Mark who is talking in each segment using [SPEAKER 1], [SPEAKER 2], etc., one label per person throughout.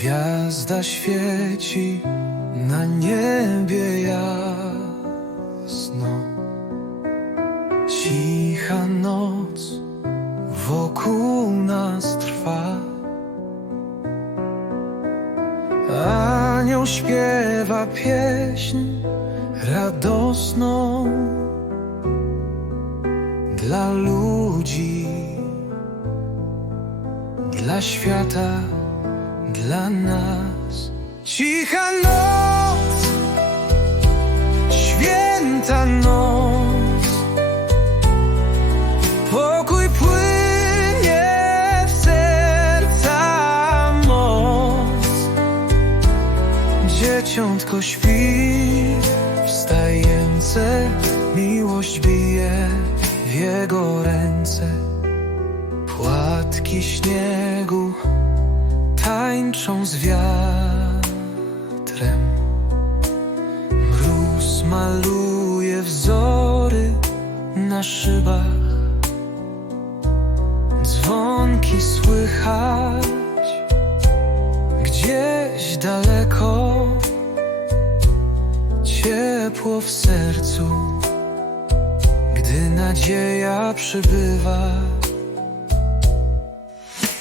[SPEAKER 1] Gwiazda świeci na niebie jasno. Cicha noc wokół nas trwa. Anioł śpiewa pieśń radosną dla ludzi, dla świata, dla nas. Cicha noc, święta noc, pokój płynie w serca moc. Dzieciątko śpi, wstajęce, miłość bije w jego ręce. Płatki śniegu tańczą z wiatrem. Mróz maluje wzory na szybach. Dzwonki słychać gdzieś daleko. Ciepło w sercu, gdy nadzieja przybywa.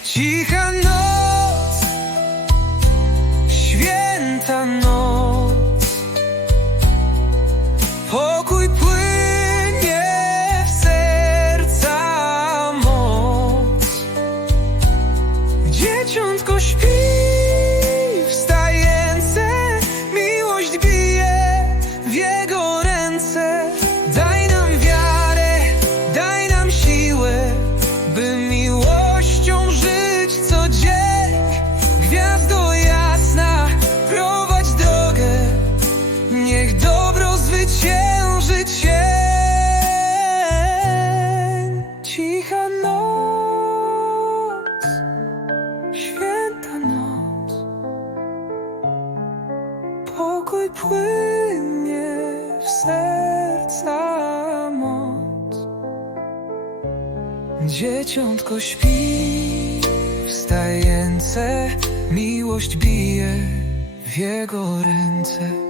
[SPEAKER 1] Cicha noc, święta noc, pokój płynie w serca moc. Dzieciątko śpi, płynie w serca moc. Dzieciątko śpi, wstające, miłość bije w jego ręce.